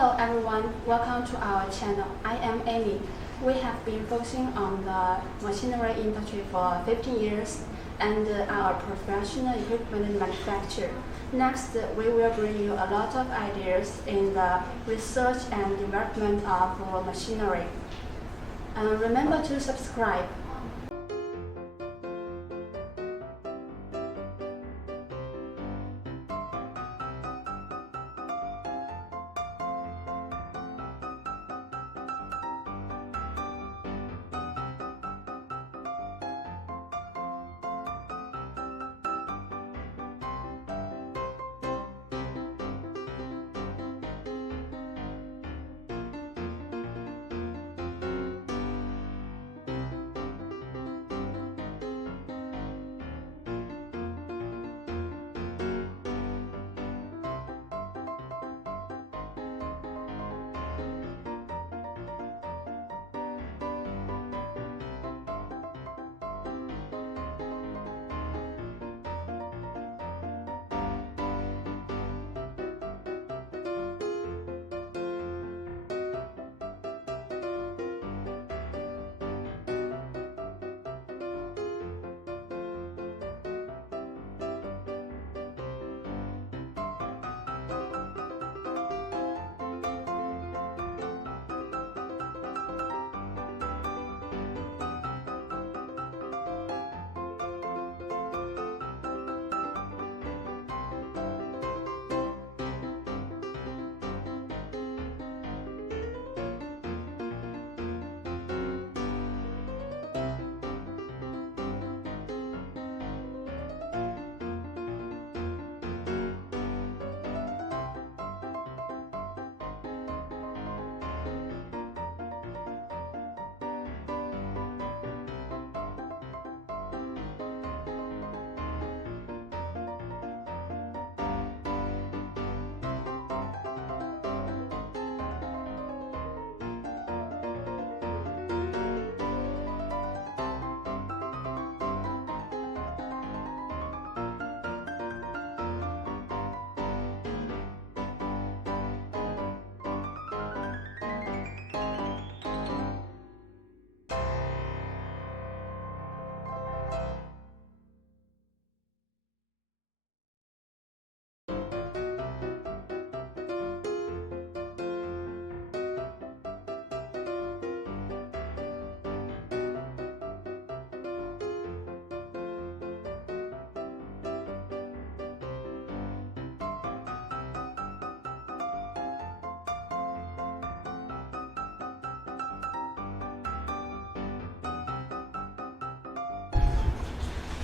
Hello everyone, welcome to our channel. I am Amy. We have been focusing on the machinery industry for 15 years and are a professional equipment manufacturer. Next, we will bring you a lot of ideas in the research and development of machinery. Remember to subscribe.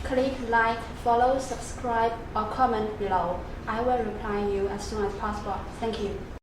Click like, follow, subscribe, or comment below. I will reply you as soon as possible. Thank you.